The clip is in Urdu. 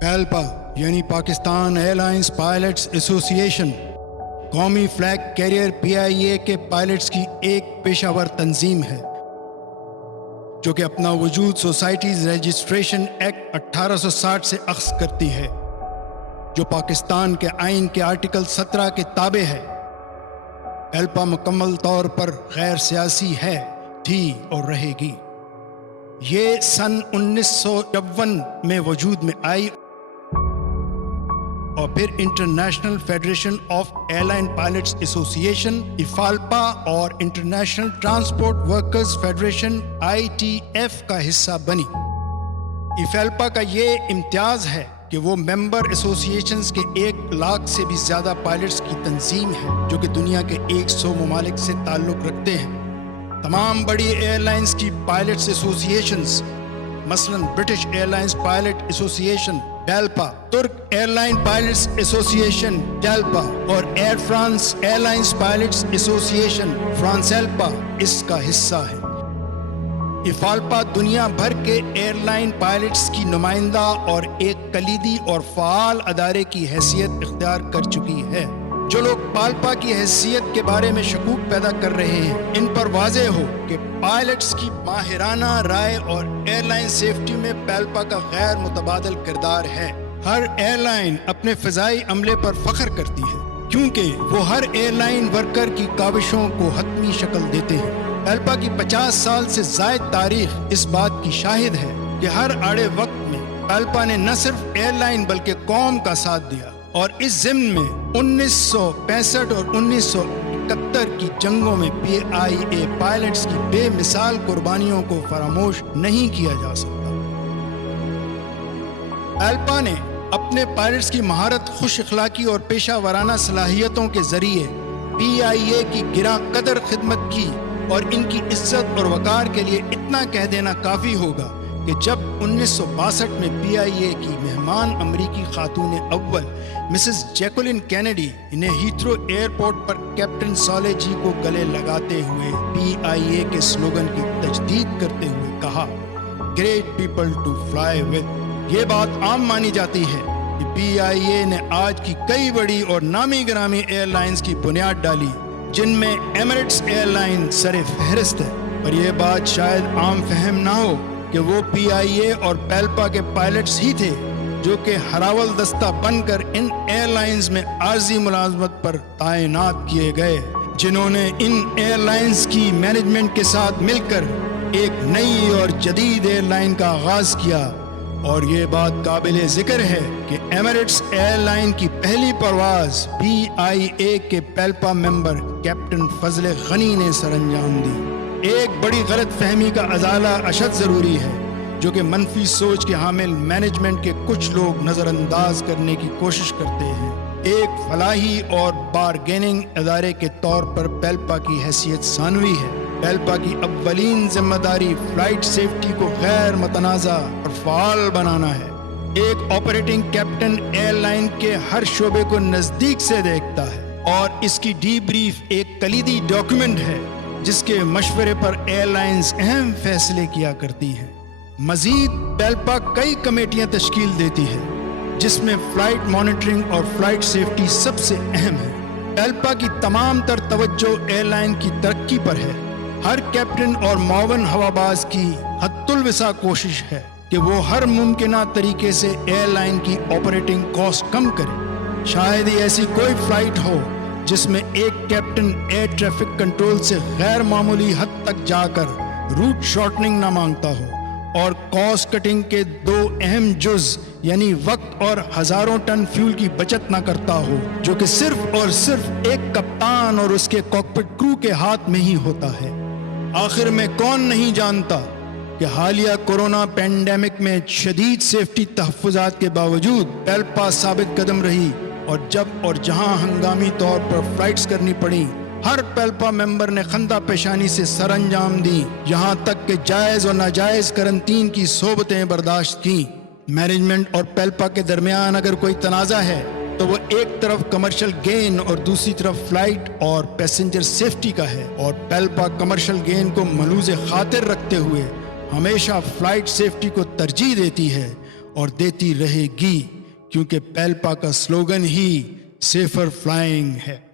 پیلپا یعنی پاکستان ایئر لائنز پائلٹس ایسوسی ایشن قومی فلیگ کیریئر PIA کے پائلٹس کی ایک پیشہ ور تنظیم ہے جو کہ اپنا وجود سوسائٹیز رجسٹریشن ایکٹ 1860 سے اخذ کرتی ہے، جو پاکستان کے آئین کے آرٹیکل 17 کے تابع ہے۔ پیلپا مکمل طور پر غیر سیاسی ہے، تھی اور رہے گی۔ یہ سن 1954 میں وجود میں آئی اور پھر international federation of airline pilots association IFALPA اور international transport workers federation ITF کا حصہ بنی۔ افالپا کا یہ امتیاز ہے کہ وہ ممبر ایسوسی ایشنز کے 1 لاکھ سے بھی زیادہ پائلٹس کی تنظیم ہے جو کہ دنیا کے 100 ممالک سے تعلق رکھتے ہیں۔ تمام بڑی ایئر لائنز کی پائلٹس ایسوسی ایشنز مثلاً برٹش ایئر لائنز پائلٹ ایسوسی ایشن ڈیلپا، ترک air line pilots association DALPA اور Air France airlines pilots association فرانسیلپا اس کا حصہ ہے۔ افالپا دنیا بھر کے ایئر لائن پائلٹس کی نمائندہ اور ایک کلیدی اور فعال ادارے کی حیثیت اختیار کر چکی ہے۔ جو لوگ پالپا کی حیثیت کے بارے میں شکوک پیدا کر رہے ہیں، ان پر واضح ہو کہ پائلٹس کی ماہرانہ رائے اور ایئر لائن سیفٹی میں پیلپا کا غیر متبادل کردار ہے۔ ہر ایئر لائن اپنے فضائی عملے پر فخر کرتی ہے کیونکہ وہ ہر ایئر لائن ورکر کی کاوشوں کو حتمی شکل دیتے ہیں۔ پیلپا کی 50 سال سے زائد تاریخ اس بات کی شاہد ہے کہ ہر آڑے وقت میں پیلپا نے نہ صرف ایئر لائن بلکہ قوم کا ساتھ دیا اور اس ضمن میں 1965 اور 1971 کی جنگوں میں PIA پائلٹس کی بے مثال قربانیوں کو فراموش نہیں کیا جا سکتا۔ پیلپا نے اپنے پائلٹس کی مہارت، خوش اخلاقی اور پیشہ ورانہ صلاحیتوں کے ذریعے PIA کی گراں قدر خدمت کی، اور ان کی عزت اور وقار کے لیے اتنا کہہ دینا کافی ہوگا کہ جب 1962 میں PIA کی مہمان امریکی خاتون اول مسز جیکولین کینیڈی نے ہیتھرو ایئرپورٹ پر کیپٹن سالے جی کو گلے لگاتے ہوئے PIA کے سلوگن کی تجدید کرتے ہوئے کہا، great people to fly with, یہ بات عام مانی جاتی ہے کہ PIA نے آج کی کئی بڑی اور نامی گرامی ایئر لائنز کی بنیاد ڈالی، جن میں ایمریٹس ایئر لائن سر فہرست ہے۔ پر یہ بات شاید عام فہم نہ ہو کہ وہ PIA اور پیلپا کے پائلٹس ہی تھے جو کہ ہراول دستہ بن کر ان ایئر لائنز میں عارضی ملازمت پر تعینات کیے گئے، جنہوں نے ان ایئر لائنز کی مینجمنٹ کے ساتھ مل کر ایک نئی اور جدید ایئر لائن کا آغاز کیا۔ اور یہ بات قابل ذکر ہے کہ ایمریٹس ایئر لائن کی پہلی پرواز PIA کے پیلپا ممبر کیپٹن فضل غنی نے سر انجام دی۔ ایک بڑی غلط فہمی کا ازالہ اشد ضروری ہے جو کہ منفی سوچ کے حامل مینجمنٹ کے کچھ لوگ نظر انداز کرنے کی کوشش کرتے ہیں۔ ایک فلاحی اور بارگیننگ ادارے کے طور پر پیلپا کی حیثیت ثانوی ہے۔ پیلپا کی اولین ذمہ داری فلائٹ سیفٹی کو غیر متنازع اور فعال بنانا ہے۔ ایک آپریٹنگ کیپٹن ایئر لائن کے ہر شعبے کو نزدیک سے دیکھتا ہے اور اس کی ڈی بریف ایک کلیدی ڈاکیومنٹ ہے جس کے مشورے پر ایئر لائنز اہم فیصلے کیا کرتی ہیں۔ مزید پیلپا کئی کمیٹیاں تشکیل دیتی ہے جس میں فلائٹ مانیٹرنگ اور فلائٹ سیفٹی سب سے اہم ہے۔ پیلپا کی تمام تر توجہ ایئر لائن کی ترقی پر ہے۔ ہر کیپٹن اور معاون ہواباز کی حد الوسع کوشش ہے کہ وہ ہر ممکنہ طریقے سے ایئر لائن کی آپریٹنگ کاسٹ کم کرے۔ شاید ہی ایسی کوئی فلائٹ ہو جس میں ایک کیپٹن ایئر ٹریفک کنٹرول سے غیر معمولی حد تک جا کر روٹ شارٹننگ نہ مانگتا ہو اور کاسٹ کٹنگ کے 2 اہم جز یعنی وقت اور ہزاروں ٹن فیول کی بچت نہ کرتا ہو، جو کہ صرف اور صرف ایک کپتان اور اس کے کاکپٹ کرو کے ہاتھ میں ہی ہوتا ہے۔ آخر میں کون نہیں جانتا کہ حالیہ کورونا پینڈیمک میں شدید سیفٹی تحفظات کے باوجود پیلپا ثابت قدم رہی، اور جب اور جہاں ہنگامی طور پر فلائٹس کرنی پڑی، ہر پیلپا ممبر نے خندہ پیشانی سے سر انجام دی، یہاں تک کہ جائز اور ناجائز کرنطین کی صحبتیں برداشت کی۔ مینجمنٹ اور پیلپا کے درمیان اگر کوئی تنازع ہے تو وہ ایک طرف کمرشل گین اور دوسری طرف فلائٹ اور پیسنجر سیفٹی کا ہے، اور پیلپا کمرشل گین کو ملحوظ خاطر رکھتے ہوئے ہمیشہ فلائٹ سیفٹی کو ترجیح دیتی ہے اور دیتی رہے گی، کیونکہ پیلپا کا سلوگن ہی سیفر فلائنگ ہے۔